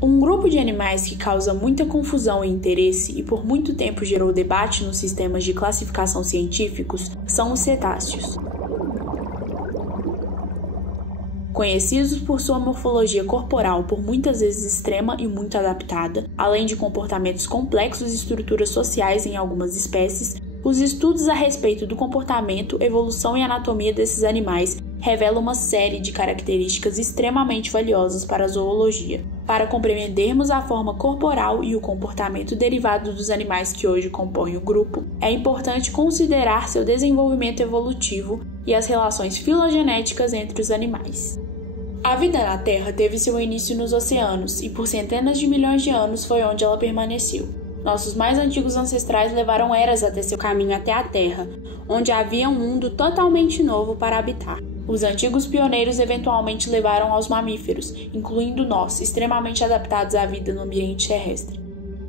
Um grupo de animais que causa muita confusão e interesse e por muito tempo gerou debate nos sistemas de classificação científicos são os cetáceos. Conhecidos por sua morfologia corporal por muitas vezes extrema e muito adaptada, além de comportamentos complexos e estruturas sociais em algumas espécies, os estudos a respeito do comportamento, evolução e anatomia desses animais revelam uma série de características extremamente valiosas para a zoologia. Para compreendermos a forma corporal e o comportamento derivado dos animais que hoje compõem o grupo, é importante considerar seu desenvolvimento evolutivo e as relações filogenéticas entre os animais. A vida na Terra teve seu início nos oceanos e por centenas de milhões de anos foi onde ela permaneceu. Nossos mais antigos ancestrais levaram eras até seu caminho até a Terra, onde havia um mundo totalmente novo para habitar. Os antigos pioneiros eventualmente levaram aos mamíferos, incluindo nós, extremamente adaptados à vida no ambiente terrestre.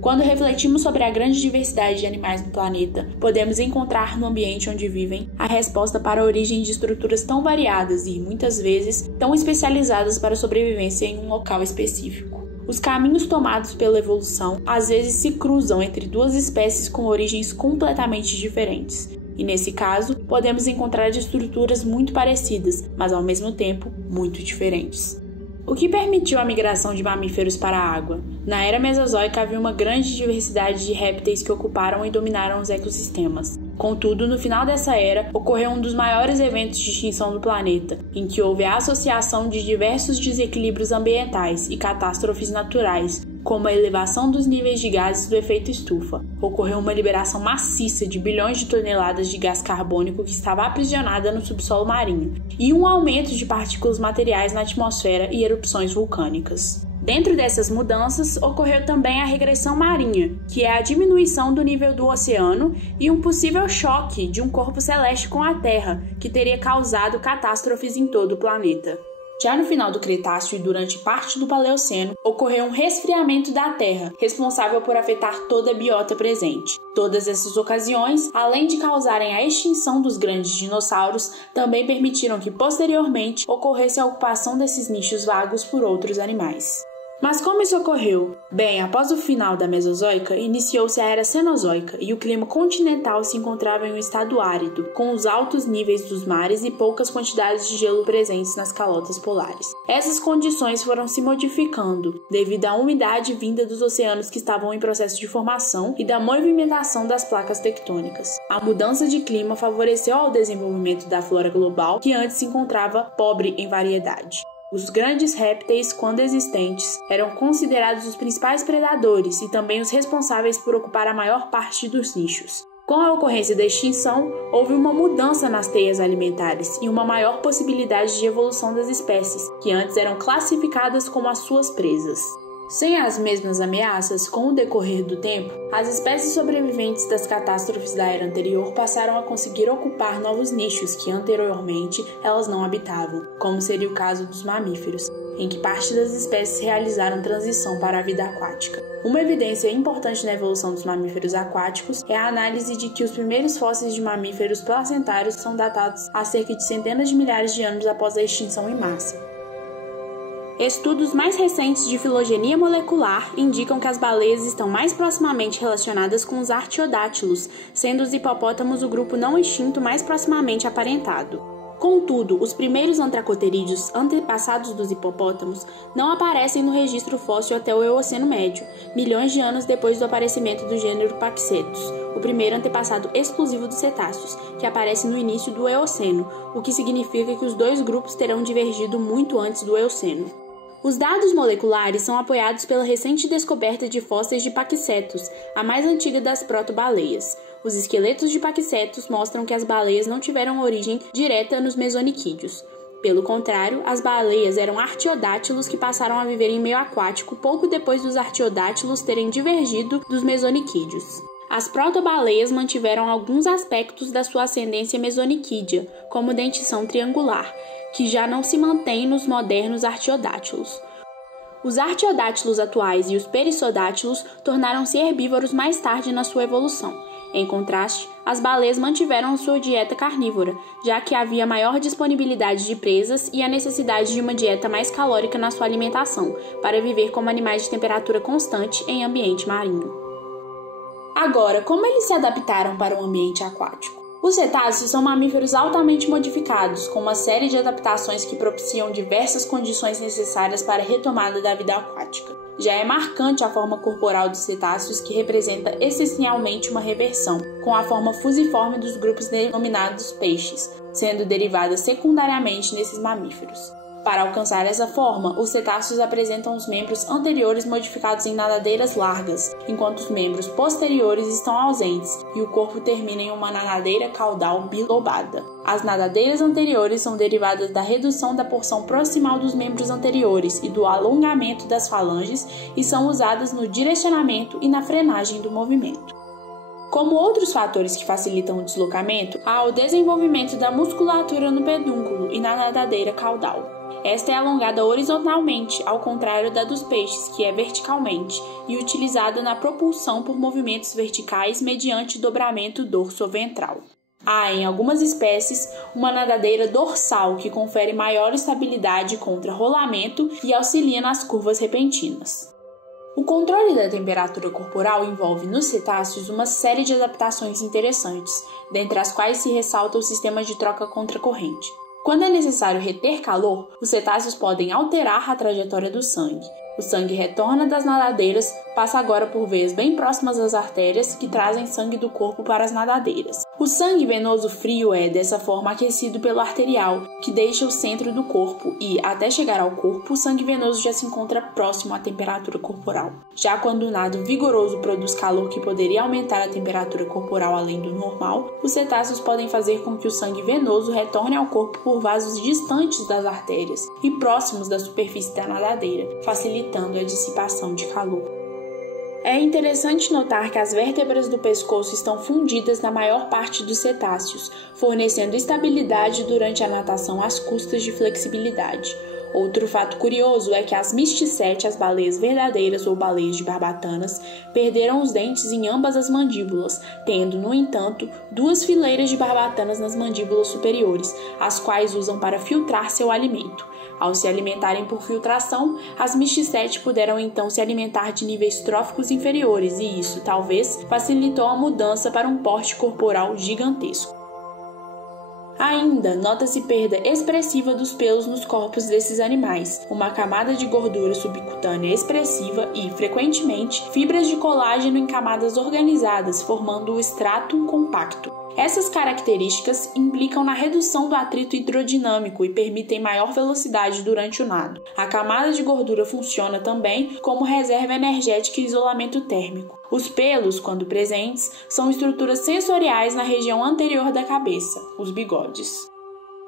Quando refletimos sobre a grande diversidade de animais no planeta, podemos encontrar no ambiente onde vivem a resposta para a origem de estruturas tão variadas e, muitas vezes, tão especializadas para a sobrevivência em um local específico. Os caminhos tomados pela evolução às vezes se cruzam entre duas espécies com origens completamente diferentes. E nesse caso, podemos encontrar estruturas muito parecidas, mas ao mesmo tempo muito diferentes. O que permitiu a migração de mamíferos para a água? Na era Mesozoica havia uma grande diversidade de répteis que ocuparam e dominaram os ecossistemas. Contudo, no final dessa era, ocorreu um dos maiores eventos de extinção do planeta, em que houve a associação de diversos desequilíbrios ambientais e catástrofes naturais, como a elevação dos níveis de gases do efeito estufa. Ocorreu uma liberação maciça de bilhões de toneladas de gás carbônico que estava aprisionada no subsolo marinho, e um aumento de partículas materiais na atmosfera e erupções vulcânicas. Dentro dessas mudanças, ocorreu também a regressão marinha, que é a diminuição do nível do oceano e um possível choque de um corpo celeste com a Terra, que teria causado catástrofes em todo o planeta. Já no final do Cretáceo e durante parte do Paleoceno, ocorreu um resfriamento da Terra, responsável por afetar toda a biota presente. Todas essas ocasiões, além de causarem a extinção dos grandes dinossauros, também permitiram que posteriormente ocorresse a ocupação desses nichos vagos por outros animais. Mas como isso ocorreu? Bem, após o final da Mesozoica, iniciou-se a Era Cenozoica e o clima continental se encontrava em um estado árido, com os altos níveis dos mares e poucas quantidades de gelo presentes nas calotas polares. Essas condições foram se modificando devido à umidade vinda dos oceanos que estavam em processo de formação e da movimentação das placas tectônicas. A mudança de clima favoreceu ao desenvolvimento da flora global, que antes se encontrava pobre em variedade. Os grandes répteis, quando existentes, eram considerados os principais predadores e também os responsáveis por ocupar a maior parte dos nichos. Com a ocorrência da extinção, houve uma mudança nas teias alimentares e uma maior possibilidade de evolução das espécies, que antes eram classificadas como as suas presas. Sem as mesmas ameaças, com o decorrer do tempo, as espécies sobreviventes das catástrofes da era anterior passaram a conseguir ocupar novos nichos que anteriormente elas não habitavam, como seria o caso dos mamíferos, em que parte das espécies realizaram transição para a vida aquática. Uma evidência importante na evolução dos mamíferos aquáticos é a análise de que os primeiros fósseis de mamíferos placentários são datados a cerca de centenas de milhares de anos após a extinção em massa. Estudos mais recentes de filogenia molecular indicam que as baleias estão mais proximamente relacionadas com os artiodátilos, sendo os hipopótamos o grupo não extinto mais proximamente aparentado. Contudo, os primeiros antracoterídeos antepassados dos hipopótamos não aparecem no registro fóssil até o Eoceno Médio, milhões de anos depois do aparecimento do gênero Paquicetus, o primeiro antepassado exclusivo dos cetáceos, que aparece no início do Eoceno, o que significa que os dois grupos terão divergido muito antes do Eoceno. Os dados moleculares são apoiados pela recente descoberta de fósseis de Paquicetus, a mais antiga das protobaleias. Os esqueletos de Paquicetus mostram que as baleias não tiveram origem direta nos mesoniquídeos. Pelo contrário, as baleias eram artiodátilos que passaram a viver em meio aquático pouco depois dos artiodátilos terem divergido dos mesoniquídeos. As protobaleias mantiveram alguns aspectos da sua ascendência mesoniquídea, como dentição triangular, que já não se mantém nos modernos artiodátilos. Os artiodátilos atuais e os perissodátilos tornaram-se herbívoros mais tarde na sua evolução. Em contraste, as baleias mantiveram sua dieta carnívora, já que havia maior disponibilidade de presas e a necessidade de uma dieta mais calórica na sua alimentação, para viver como animais de temperatura constante em ambiente marinho. Agora, como eles se adaptaram para o ambiente aquático? Os cetáceos são mamíferos altamente modificados, com uma série de adaptações que propiciam diversas condições necessárias para a retomada da vida aquática. Já é marcante a forma corporal dos cetáceos, que representa essencialmente uma reversão, com a forma fusiforme dos grupos denominados peixes, sendo derivada secundariamente nesses mamíferos. Para alcançar essa forma, os cetáceos apresentam os membros anteriores modificados em nadadeiras largas, enquanto os membros posteriores estão ausentes e o corpo termina em uma nadadeira caudal bilobada. As nadadeiras anteriores são derivadas da redução da porção proximal dos membros anteriores e do alongamento das falanges e são usadas no direcionamento e na frenagem do movimento. Como outros fatores que facilitam o deslocamento, há o desenvolvimento da musculatura no pedúnculo e na nadadeira caudal. Esta é alongada horizontalmente, ao contrário da dos peixes, que é verticalmente, e utilizada na propulsão por movimentos verticais mediante dobramento dorso-ventral. Há, em algumas espécies, uma nadadeira dorsal que confere maior estabilidade contra rolamento e auxilia nas curvas repentinas. O controle da temperatura corporal envolve nos cetáceos uma série de adaptações interessantes, dentre as quais se ressalta o sistema de troca contra corrente. Quando é necessário reter calor, os cetáceos podem alterar a trajetória do sangue. O sangue retorna das nadadeiras, passa agora por veias bem próximas às artérias que trazem sangue do corpo para as nadadeiras. O sangue venoso frio é, dessa forma, aquecido pelo arterial, que deixa o centro do corpo e, até chegar ao corpo, o sangue venoso já se encontra próximo à temperatura corporal. Já quando o nado vigoroso produz calor que poderia aumentar a temperatura corporal além do normal, os cetáceos podem fazer com que o sangue venoso retorne ao corpo por vasos distantes das artérias e próximos da superfície da nadadeira, facilitando a dissipação de calor. É interessante notar que as vértebras do pescoço estão fundidas na maior parte dos cetáceos, fornecendo estabilidade durante a natação às custas de flexibilidade. Outro fato curioso é que as mysticete, as baleias verdadeiras ou baleias de barbatanas, perderam os dentes em ambas as mandíbulas, tendo, no entanto, duas fileiras de barbatanas nas mandíbulas superiores, as quais usam para filtrar seu alimento. Ao se alimentarem por filtração, as mysticete puderam então se alimentar de níveis tróficos inferiores e isso, talvez, facilitou a mudança para um porte corporal gigantesco. Ainda, nota-se perda expressiva dos pelos nos corpos desses animais, uma camada de gordura subcutânea expressiva e, frequentemente, fibras de colágeno em camadas organizadas, formando o stratum compacto. Essas características implicam na redução do atrito hidrodinâmico e permitem maior velocidade durante o nado. A camada de gordura funciona também como reserva energética e isolamento térmico. Os pelos, quando presentes, são estruturas sensoriais na região anterior da cabeça, os bigodes.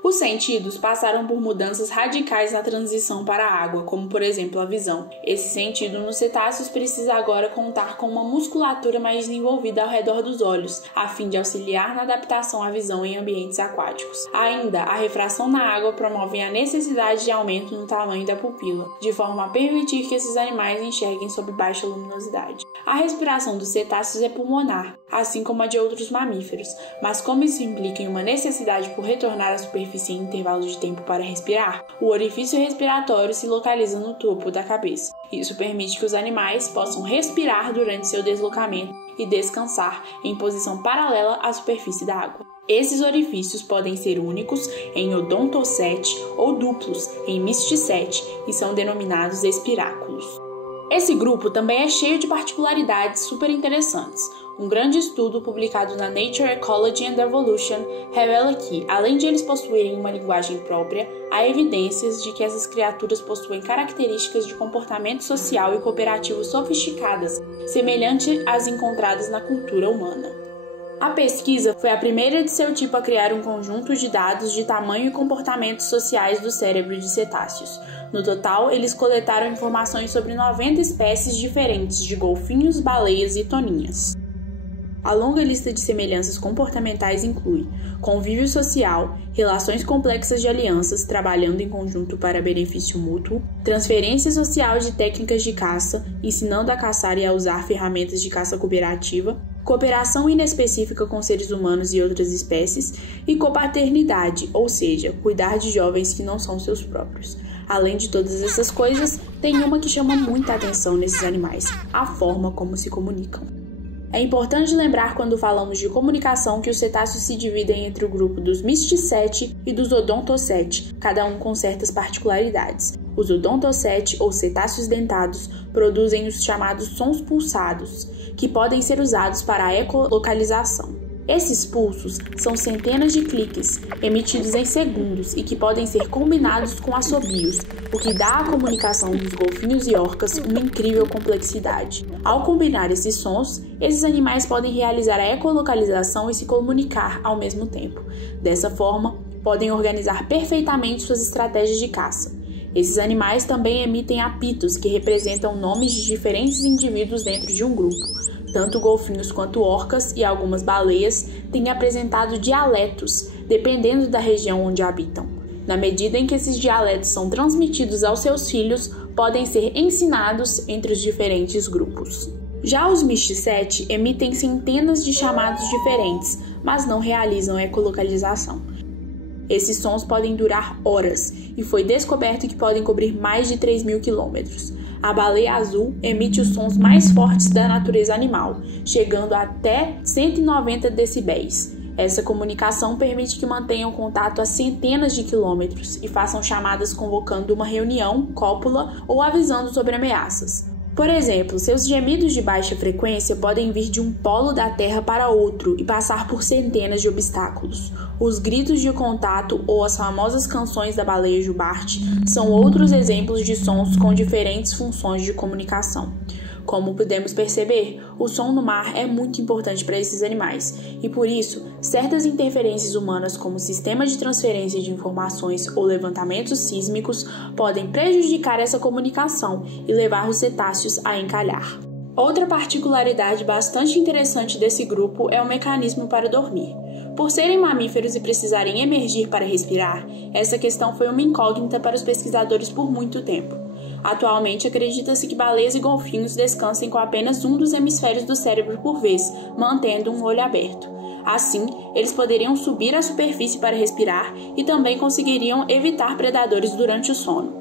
Os sentidos passaram por mudanças radicais na transição para a água, como por exemplo a visão. Esse sentido nos cetáceos precisa agora contar com uma musculatura mais desenvolvida ao redor dos olhos, a fim de auxiliar na adaptação à visão em ambientes aquáticos. Ainda, a refração na água promove a necessidade de aumento no tamanho da pupila, de forma a permitir que esses animais enxerguem sob baixa luminosidade. A respiração dos cetáceos é pulmonar, assim como a de outros mamíferos, mas como isso implica em uma necessidade por retornar à superfície em intervalos de tempo para respirar, o orifício respiratório se localiza no topo da cabeça. Isso permite que os animais possam respirar durante seu deslocamento e descansar em posição paralela à superfície da água. Esses orifícios podem ser únicos em odontocete ou duplos em mysticete e são denominados espiráculos. Esse grupo também é cheio de particularidades super interessantes. Um grande estudo publicado na Nature Ecology and Evolution revela que, além de eles possuírem uma linguagem própria, há evidências de que essas criaturas possuem características de comportamento social e cooperativo sofisticadas, semelhantes às encontradas na cultura humana. A pesquisa foi a primeira de seu tipo a criar um conjunto de dados de tamanho e comportamentos sociais do cérebro de cetáceos. No total, eles coletaram informações sobre 90 espécies diferentes de golfinhos, baleias e toninhas. A longa lista de semelhanças comportamentais inclui convívio social, relações complexas de alianças trabalhando em conjunto para benefício mútuo, transferência social de técnicas de caça, ensinando a caçar e a usar ferramentas de caça cooperativa, cooperação inespecífica com seres humanos e outras espécies, e copaternidade, ou seja, cuidar de jovens que não são seus próprios. Além de todas essas coisas, tem uma que chama muita atenção nesses animais: a forma como se comunicam. É importante lembrar quando falamos de comunicação que os cetáceos se dividem entre o grupo dos Mysticeti e dos Odontoceti, cada um com certas particularidades. Os Odontoceti, ou cetáceos dentados, produzem os chamados sons pulsados, que podem ser usados para a ecolocalização. Esses pulsos são centenas de cliques, emitidos em segundos e que podem ser combinados com assobios, o que dá à comunicação dos golfinhos e orcas uma incrível complexidade. Ao combinar esses sons, esses animais podem realizar a ecolocalização e se comunicar ao mesmo tempo. Dessa forma, podem organizar perfeitamente suas estratégias de caça. Esses animais também emitem apitos, que representam nomes de diferentes indivíduos dentro de um grupo. Tanto golfinhos quanto orcas e algumas baleias têm apresentado dialetos, dependendo da região onde habitam. Na medida em que esses dialetos são transmitidos aos seus filhos, podem ser ensinados entre os diferentes grupos. Já os Mysticeti emitem centenas de chamados diferentes, mas não realizam ecolocalização. Esses sons podem durar horas e foi descoberto que podem cobrir mais de 3.000 quilômetros. A baleia azul emite os sons mais fortes da natureza animal, chegando até 190 decibéis. Essa comunicação permite que mantenham contato a centenas de quilômetros e façam chamadas convocando uma reunião, cópula ou avisando sobre ameaças. Por exemplo, seus gemidos de baixa frequência podem vir de um polo da Terra para outro e passar por centenas de obstáculos. Os gritos de contato ou as famosas canções da baleia jubarte são outros exemplos de sons com diferentes funções de comunicação. Como podemos perceber, o som no mar é muito importante para esses animais e, por isso, certas interferências humanas como sistemas de transferência de informações ou levantamentos sísmicos podem prejudicar essa comunicação e levar os cetáceos a encalhar. Outra particularidade bastante interessante desse grupo é o mecanismo para dormir. Por serem mamíferos e precisarem emergir para respirar, essa questão foi uma incógnita para os pesquisadores por muito tempo. Atualmente, acredita-se que baleias e golfinhos descansem com apenas um dos hemisférios do cérebro por vez, mantendo um olho aberto. Assim, eles poderiam subir à superfície para respirar e também conseguiriam evitar predadores durante o sono.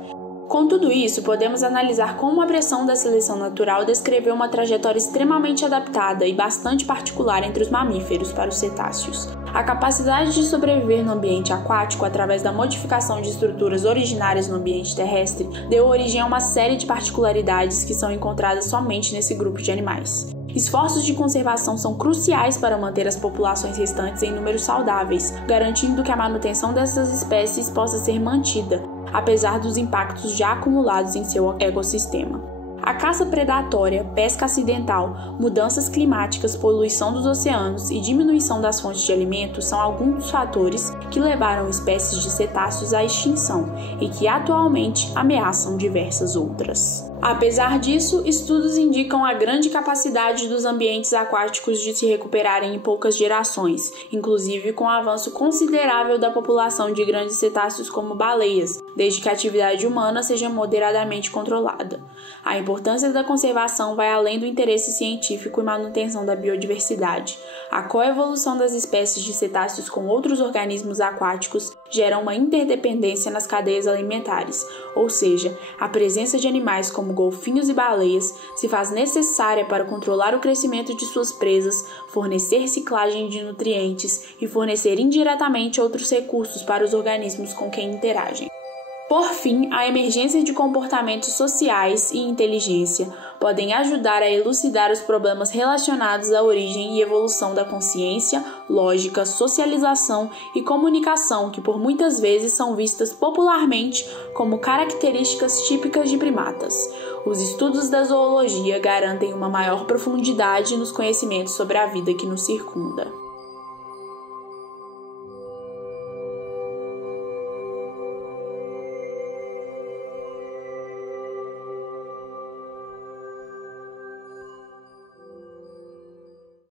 Com tudo isso, podemos analisar como a pressão da seleção natural descreveu uma trajetória extremamente adaptada e bastante particular entre os mamíferos para os cetáceos. A capacidade de sobreviver no ambiente aquático através da modificação de estruturas originárias no ambiente terrestre deu origem a uma série de particularidades que são encontradas somente nesse grupo de animais. Esforços de conservação são cruciais para manter as populações restantes em números saudáveis, garantindo que a manutenção dessas espécies possa ser mantida, apesar dos impactos já acumulados em seu ecossistema. A caça predatória, pesca acidental, mudanças climáticas, poluição dos oceanos e diminuição das fontes de alimento são alguns dos fatores que levaram espécies de cetáceos à extinção e que atualmente ameaçam diversas outras. Apesar disso, estudos indicam a grande capacidade dos ambientes aquáticos de se recuperarem em poucas gerações, inclusive com o avanço considerável da população de grandes cetáceos como baleias, desde que a atividade humana seja moderadamente controlada. A importância da conservação vai além do interesse científico e manutenção da biodiversidade. A coevolução das espécies de cetáceos com outros organismos aquáticos gera uma interdependência nas cadeias alimentares, ou seja, a presença de animais como golfinhos e baleias se faz necessária para controlar o crescimento de suas presas, fornecer reciclagem de nutrientes e fornecer indiretamente outros recursos para os organismos com quem interagem. Por fim, a emergência de comportamentos sociais e inteligência podem ajudar a elucidar os problemas relacionados à origem e evolução da consciência, lógica, socialização e comunicação que por muitas vezes são vistas popularmente como características típicas de primatas. Os estudos da zoologia garantem uma maior profundidade nos conhecimentos sobre a vida que nos circunda.